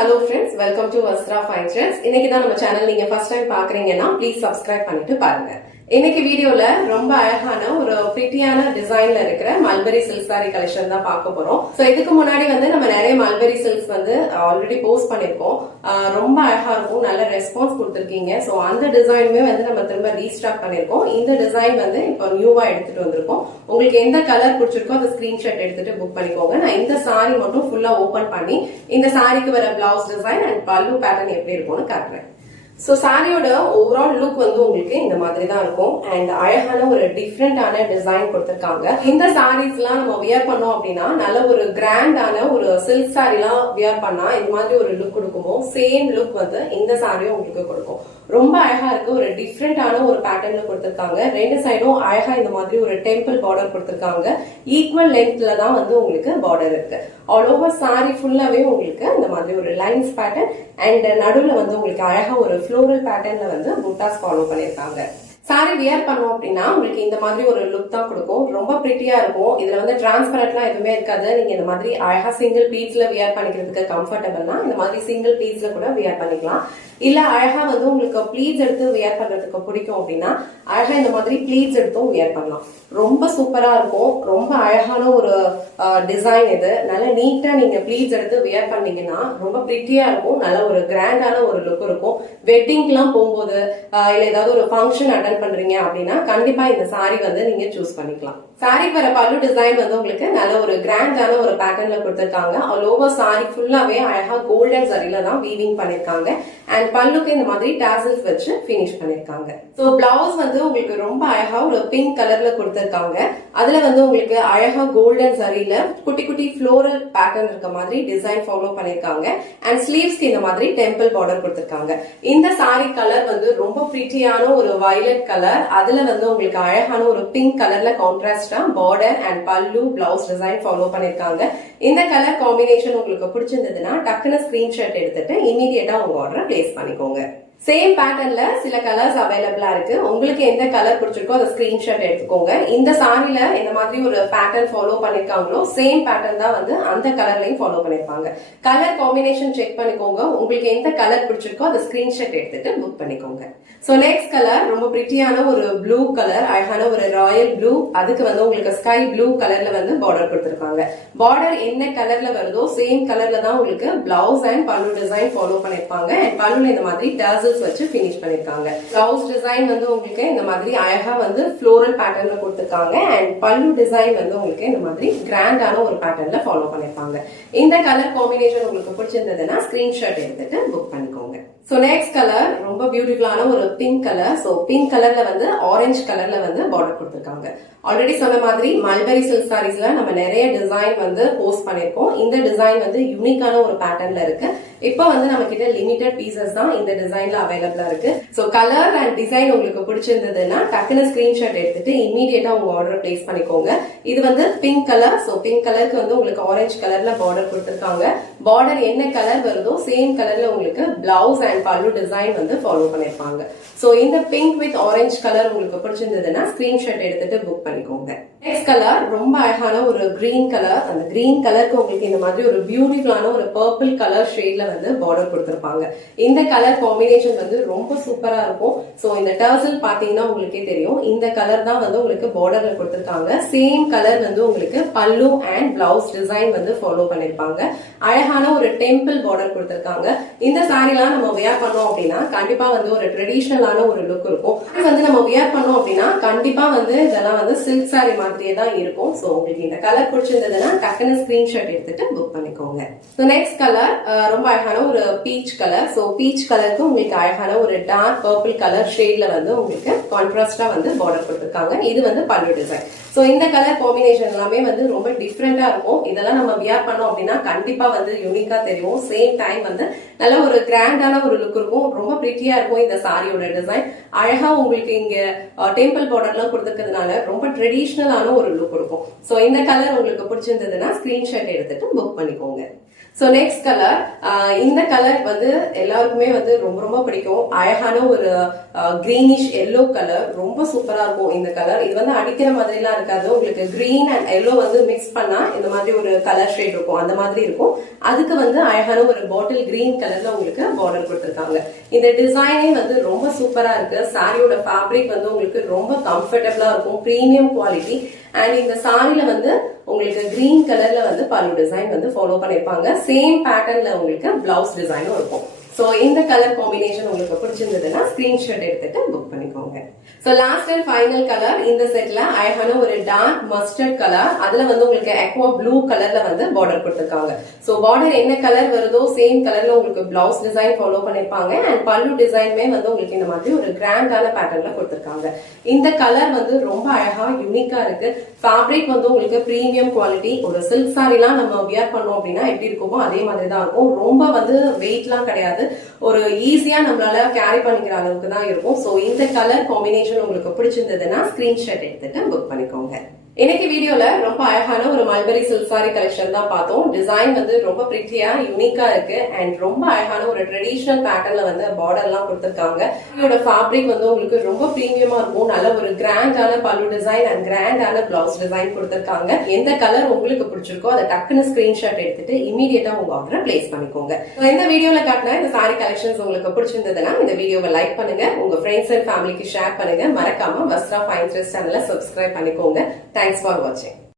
hello friends, welcome to Vastra Fine Trends. இன்னைக்கு தான் நம்ம சேனல் நீங்க ஃபர்ஸ்ட் டைம் பாக்குறீங்கன்னா ப்ளீஸ் சப்ஸ்கிரைப் பண்ணிட்டு பாருங்க. இன்னைக்கு வீடியோல ரொம்ப அழகான ஒரு பிரிட்டியான டிசைன்ல இருக்கிற மல்பெரி சில்க் சாரி கலெக்ஷன் தான் பார்க்க போறோம். சோ இதுக்கு முன்னாடி நம்ம நிறைய மல்பெரி சில்க்ஸ் ஆல்ரெடி போஸ்ட் பண்ணிருக்கோம். ரொம்ப அழகா இருக்கும், நல்ல ரெஸ்பான்ஸ் கொடுத்திருக்கீங்க. சோ அந்த டிசைனுமே நம்ம திரும்ப ரீஸ்டாக் பண்ணிருக்கோம். இந்த டிசைன் இப்போ நியூவா எடுத்துட்டு வந்திருக்கோம். உங்களுக்கு எந்த கலர் பிடிச்சிருக்கோ அந்த ஸ்கிரீன்ஷாட் எடுத்துட்டு புக் பண்ணிக்கோங்க. நான் இந்த சாரி மட்டும் ஃபுல்லா ஓபன் பண்ணி இந்த சாரிக்கு வர பிளவுஸ் டிசைன் அண்ட் பல்லு பேட்டர்ன் எப்படி இருக்கும்னு காட்டுறேன். சோ சாரியோட ஓவரால் லுக் உங்களுக்கு இந்த மாதிரி தான் இருக்கும். அண்ட் அழகான ஒரு டிஃப்ரெண்டான டிசைன் கொடுத்திருக்காங்க. இந்த சாரீஸ் எல்லாம் நம்ம வியர் பண்ணோம் அப்படின்னா நல்ல ஒரு கிராண்டான ஒரு சில்க் சாரி எல்லாம் வியர் பண்ணா இந்த மாதிரி ஒரு லுக் கொடுக்குமோ சேம் லுக் இந்த சாரியும் உங்களுக்கு கொடுக்கும். ரொம்ப அழகா இருக்கு, ஒரு டிஃப்ரெண்டான ஒரு பேட்டர்ன்ல கொடுத்திருக்காங்க. ரெண்டு சைடும் அழகா இந்த மாதிரி ஒரு டெம்பிள் பார்டர் கொடுத்திருக்காங்க. ஈக்குவல் லென்த்ல தான் உங்களுக்கு பார்டர் இருக்கு. ஆல் ஓவர் சாரி ஃபுல்லாவே உங்களுக்கு இந்த மாதிரி ஒரு லைன்ஸ் பேட்டர்ன் அண்ட் நடுவுல உங்களுக்கு அழகா ஒரு ஃப்ளோரல் பேட்டர்ன்ல புட்டாஸ் ஃபாலோ பண்ணிருக்காங்க. சாரி வியர் பண்ணோம் அப்படின்னா உங்களுக்கு இந்த மாதிரி ஒரு லுக் தான் கொடுக்கும். ரொம்ப பிரிட்டியா இருக்கும். இதுல டிரான்ஸ்பரண்ட்லாம் எதுவுமே இருக்காது. நீங்க இந்த மாதிரி அழகா சிங்கிள் பீஸ்ல வியர் பண்ணிக்கிறதுக்கு கம்ஃபர்டபிள்னா இந்த மாதிரி சிங்கிள் பீஸ்ல கூட வியர் பண்ணிக்கலாம். இல்ல அழகா உங்களுக்கு ப்ளீட்ஸ் எடுத்து வியர் பண்றதுக்கு பிடிக்கும் அப்படின்னா அழகா இந்த மாதிரி ப்ளீட்ஸ் எடுத்தும் வியர் பண்ணலாம். ரொம்ப சூப்பரா இருக்கும். ரொம்ப அழகான ஒரு டிசைன் இது. நல்ல நீட்டா நீங்க ப்ளீட்ஸ் எடுத்து வியர் பண்ணீங்கன்னா ரொம்ப பிரிட்டியா இருக்கும். நல்ல ஒரு கிராண்டான ஒரு லுக் இருக்கும். வெட்டிங்க்கு எல்லாம் போகும்போது இல்ல ஏதாவது ஒரு ஃபங்க்ஷன் அட்டன் பண்றீங்க அப்படின்னா கண்டிப்பா இந்த சாரி நீங்க சூஸ் பண்ணிக்கலாம். சாரி வர பல்லு டிசைன் உங்களுக்கு நல்ல ஒரு கிராண்டான ஒரு பேட்டர்ன்ல கொடுத்திருக்காங்க. ஆல் ஓவர் சாரி ஃபுல்லாவே அழகா கோல்டன் சரியில தான் வீவிங் பண்ணிருக்காங்க. அண்ட் பல்லுக்கு இந்த மாதிரி டாசல்ஸ் வச்சு பினிஷ் பண்ணிருக்காங்க. சோ பிளவுஸ் உங்களுக்கு ரொம்ப அழகா ஒரு பிங்க் கலர்ல கொடுத்திருக்காங்க. அதுல உங்களுக்கு அழகா கோல்டன் சரியில குட்டி குட்டி ஃப்ளோரல் பேட்டர்ன் இருக்க மாதிரி டிசைன் ஃபாலோ பண்ணிருக்காங்க. அண்ட் ஸ்லீவ்ஸ்க்கு இந்த மாதிரி டெம்பிள் பார்டர் கொடுத்திருக்காங்க. இந்த சாரி கலர் ரொம்ப பிரிட்டியான ஒரு வயலட் கலர். அதுல உங்களுக்கு அழகான ஒரு பிங்க் கலர்ல கான்ட்ராஸ்ட் பார்டர் அண்ட் பல்லு பிளவுஸ் டிசைன் ஃபாலோ பண்ணிருக்காங்க. இந்த கலர் காம்பினேஷன் உங்களுக்கு பிடிச்சிருந்ததுன்னா டக்குனு ஸ்கிரீன்ஷாட் எடுத்துட்டு இமீடியட்டா உங்க ஆர்டரை பிளேஸ் பண்ணிக்கோங்க. சேம் பேட்டர்ன்ல சில கலர்ஸ் அவைலபிளா இருக்கு. உங்களுக்கு எந்த கலர் பிடிச்சிருக்கோ அதை ஸ்கிரீன்ஷாட் எடுத்துக்கோங்க. இந்த சாரில இந்த மாதிரி ஒரு பேட்டர்ன் ஃபாலோ பண்ணிருக்காங்களோ சேம் பேட்டர்ன் தான் அந்த கலர்லயும் ஃபாலோ பண்ணிருப்பாங்க. கலர் காம்பினேஷன் செக் பண்ணிக்கோங்க. உங்களுக்கு எந்த கலர் பிடிச்சிருக்கோ அதை ஸ்கிரீன்ஷாட் எடுத்துட்டு புக் பண்ணிக்கோங்க. சோ நெக்ஸ்ட் கலர் ரொம்ப பிரிட்டியான ஒரு ப்ளூ கலர், அழகான ஒரு ராயல் ப்ளூ. அதுக்கு உங்களுக்கு ஸ்கை ப்ளூ கலர்ல பார்டர் கொடுத்திருக்காங்க. பார்டர் என்ன கலர்ல வருதோ சேம் கலர்ல தான் உங்களுக்கு பிளவுஸ் அண்ட் பல்லு டிசைன் ஃபாலோ பண்ணிருப்பாங்க. அண்ட் பல்லுல இந்த மாதிரி டர்சல்ஸ் வச்சு பினிஷ் பண்ணிருக்காங்க. பிளவுஸ் டிசைன் உங்களுக்கு இந்த மாதிரி அழகா ஃப்ளோரல் பேட்டர்ன்ல கொடுத்திருக்காங்க. அண்ட் பல்லு டிசைன் உங்களுக்கு இந்த மாதிரி கிராண்டான ஒரு பேட்டர்ன்ல ஃபாலோ பண்ணிருப்பாங்க. இந்த கலர் காம்பினேஷன் உங்களுக்கு பிடிச்சிருந்ததுன்னா ஸ்கிரீன்ஷாட் எடுத்துட்டு புக் பண்ணிக்கோங்க. சோ நெக்ஸ்ட் கலர் ரொம்ப பியூட்டிஃபுல்லான ஒரு பிங்க் கலர். சோ பிங்க் கலர்ல ஆரஞ்சு கலர்ல பார்டர் கொடுத்திருக்காங்க. ஆல்ரெடி சொன்ன மாதிரி மல்பெரி சில்க் சாரீஸ்ல நம்ம நிறைய டிசைன் போஸ்ட் பண்ணிருக்கோம். இந்த டிசைன் யூனிக்கான ஒரு பேட்டர்ன்ல இருக்கு. இப்போ நம்ம கிட்ட லிமிடெட் பீசஸ் தான் இந்த டிசைன்ல அவைலபிளா இருக்கு. சோ கலர் அண்ட் டிசைன் உங்களுக்கு பிடிச்சிருந்ததுன்னா டக்குனு ஸ்கிரீன்ஷாட் எடுத்துட்டு இமீடியட்டா உங்க ஆர்டர் பிளேஸ் பண்ணிக்கோங்க. இது பிங்க் கலர். சோ பிங்க் கலருக்கு உங்களுக்கு ஆரஞ்சு கலர்ல பார்டர் கொடுத்திருக்காங்க. பார்டர் என்ன கலர் வருதோ சேம் கலர்ல உங்களுக்கு பிளவுஸ் அண்ட் பல்லு டிசைன் ஃபாலோ பண்ணிருப்பாங்க. சோ இந்த பிங்க் வித் ஆரஞ்சு கலர் உங்களுக்கு பிடிச்சிருந்ததுன்னா ஸ்கிரீன்ஷாட் எடுத்துட்டு புக் பண்ணிக்கோங்க. நெக்ஸ்ட் கலர் ரொம்ப அழகான ஒரு கிரீன் கலர். அந்த கிரீன் கலருக்கு உங்களுக்கு இந்த மாதிரி ஒரு பியூட்டிஃபுல்லான ஒரு பர்பிள் கலர் ஷேட்ல பார்டர் கொடுத்திருப்பாங்க. இந்த கலர் காம்பினேஷன் ரொம்ப சூப்பரா இருக்கும். சோ இந்த டர்சல் பாத்தீங்கன்னா உங்களுக்கே தெரியும். இந்த கலர் தான் உங்களுக்கு பார்டர்ல கொடுத்திருக்காங்க. சேம் கலர் உங்களுக்கு பல்லு அண்ட் பிளவுஸ் டிசைன் ஃபாலோ பண்ணிருப்பாங்க. அழகான ஒரு டெம்பிள் பார்டர் கொடுத்திருக்காங்க. இந்த சாரிலாம் நம்ம வியர் பண்ணோம் அப்படின்னா கண்டிப்பா ஒரு ட்ரெடிஷனலான ஒரு லுக் இருக்கும். நம்ம வியர் பண்ணோம் அப்படின்னா கண்டிப்பா இதெல்லாம் சில்க் சாரி மாதிரியே தான் இருக்கும். சோ உங்களுக்கு இந்த கலர் பிடிச்சிருந்ததுன்னா டக்குனு ஸ்கிரீன்ஷாட் எடுத்துட்டு புக் பண்ணிக்கோங்க. சோ நெக்ஸ்ட் கலர் ரொம்ப அழகான ஒரு பீச் கலர். சோ பீச் கலருக்கு உங்களுக்கு அழகான ஒரு டார்க் பர்பிள் கலர் ஷேட்ல உங்களுக்கு கான்ட்ராஸ்டா பார்டர் கொடுத்திருக்காங்க. இது பல்லு டிசைன். சோ இந்த கலர் காம்பினேஷன் எல்லாமே ரொம்ப டிஃப்ரெண்டா இருக்கும். இதெல்லாம் நம்ம வியர் பண்ணோம் அப்படின்னா கண்டிப்பா யூனிக்கா தெரியும். சேம் டைம் நல்ல ஒரு கிராண்டான ஒரு லுக் இருக்கும். ரொம்ப பிரிட்டியா இருக்கும். இந்த சாரியோட டிசைன் அழகா உங்களுக்கு இங்க டெம்பிள் பார்டர் எல்லாம் கொடுத்திருக்கிறதுனால ரொம்ப ட்ரெடிஷனலான ப்ரீமியமான ஒரு லுக் இருக்கும். சோ இந்த கலர் உங்களுக்கு பிடிச்சிருந்ததுன்னா ஸ்கிரீன்ஷாட் எடுத்துட்டு புக் பண்ணிக்கோங்க. சோ நெக்ஸ்ட் கலர், இந்த கலர் வந்து எல்லாருக்குமே வந்து ரொம்ப ரொம்ப பிடிக்கும். அழகான ஒரு கிரீனிஷ் எல்லோ கலர், ரொம்ப சூப்பரா இருக்கும் இந்த கலர். இது வந்து அடிக்கிற மாதிரி எல்லாம் இருக்காது, உங்களுக்கு கிரீன் அண்ட் எல்லோ வந்து மிக்ஸ் பண்ணா இந்த மாதிரி ஒரு கலர் ஷேட் இருக்கும், அந்த மாதிரி இருக்கும். அதுக்கு வந்து அழகான ஒரு பாட்டில் கிரீன் கலர்ல உங்களுக்கு பார்டர் கொடுத்திருக்காங்க. இந்த டிசைனே வந்து ரொம்ப சூப்பரா இருக்கு. சாரியோட ஃபேப்ரிக் வந்து உங்களுக்கு ரொம்ப கம்ஃபர்டபுளா இருக்கும், பிரீமியம் குவாலிட்டி. அண்ட் இந்த சாரியில வந்து உங்களுக்கு கிரீன் கலர்ல வந்து பல்லு டிசைன் வந்து ஃபாலோ பண்ணிருப்பாங்க. சேம் பேட்டர்ன்ல உங்களுக்கு பிளவுஸ் டிசைனும் இருக்கும். சோ இந்த கலர் காம்பினேஷன் உங்களுக்கு பிடிச்சிருந்ததுன்னா ஸ்கிரீன்ஷாட் எடுத்துட்டு புக் பண்ணிக்கோங்க. So last and final colour, இந்த செட்ல அழகான ஒரு டார்க் மஸ்டர்ட் கலர், அதுல வந்து உங்களுக்கு அக்வா ப்ளூ கலர்ல வந்து பார்டர் கொடுத்திருக்காங்க. சோ பார்டர் என்ன கலர் வருதோ சேம் கலர்ல உங்களுக்கு பிளவுஸ் டிசைன் ஃபாலோ பண்ணிருப்பாங்க. அண்ட் பல்லு டிசைனுமே வந்து உங்களுக்கு இந்த மாதிரி ஒரு கிராண்டான பேட்டர்ன்ல கொடுத்திருக்காங்க. இந்த கலர் வந்து ரொம்ப அழகா யூனிக்கா இருக்கு. ஃபேப்ரிக் வந்து உங்களுக்கு பிரீமியம் குவாலிட்டி. ஒரு சில்க் சாரிலாம் நம்ம வியர் பண்ணோம் அப்படின்னா எப்படி இருக்குமோ அதே மாதிரி தான் இருக்கும். ரொம்ப வந்து வெயிட்லாம் கிடையாது, ஒரு ஈஸியா நம்மளால கேரி பண்ணிக்கிற அளவுக்கு தான் இருக்கும். சோ இந்த கலர் காம்பினேஷன் உங்களுக்கு பிடிச்சிருந்ததுன்னா ஸ்கிரீன்ஷாட் எடுத்துட்டு புக் பண்ணிக்கோங்க. இன்னைக்கு வீடியோல ரொம்ப அழகான ஒரு மல்பரி சில்க் சாரி கலெக்ஷன் தான் பார்த்தோம். டிசைன் வந்து ரொம்ப பிரிட்டியா யூனிக்கா இருக்கு. அண்ட் ரொம்ப அழகான ஒரு ட்ரெடிஷனல் பேட்டர்ன்ல வந்து பார்டர் எல்லாம் கொடுத்திருக்காங்க. இதோட ஃபேப்ரிக் வந்து உங்களுக்கு ரொம்ப பிரீமியமா இருக்கும். நல்ல ஒரு கிராண்டான பல்லு டிசைன் அண்ட் கிராண்டான பிளவுஸ் டிசைன் கொடுத்திருக்காங்க. எந்த கலர் உங்களுக்கு பிடிச்சிருக்கோ அதை டக்குன்னு ஸ்கிரீன்ஷாட் எடுத்துட்டு இமீடியட்டா உங்க ஆர்டரை பிளேஸ் பண்ணிக்கோங்க. இந்த வீடியோல காட்டின இந்த சாரி கலெக்ஷன்ஸ் உங்களுக்கு பிடிச்சிருந்ததுன்னா இந்த வீடியோவை லைக் பண்ணுங்க, உங்க ஃப்ரெண்ட்ஸ் அண்ட் ஃபேமிலிக்கு ஷேர் பண்ணுங்க. மறக்காம வஸ்த்ரா ஃபைன் த்ரெட்ஸ் சேனலை சப்ஸ்கிரைப் பண்ணிக்கோங்க. Thanks for watching.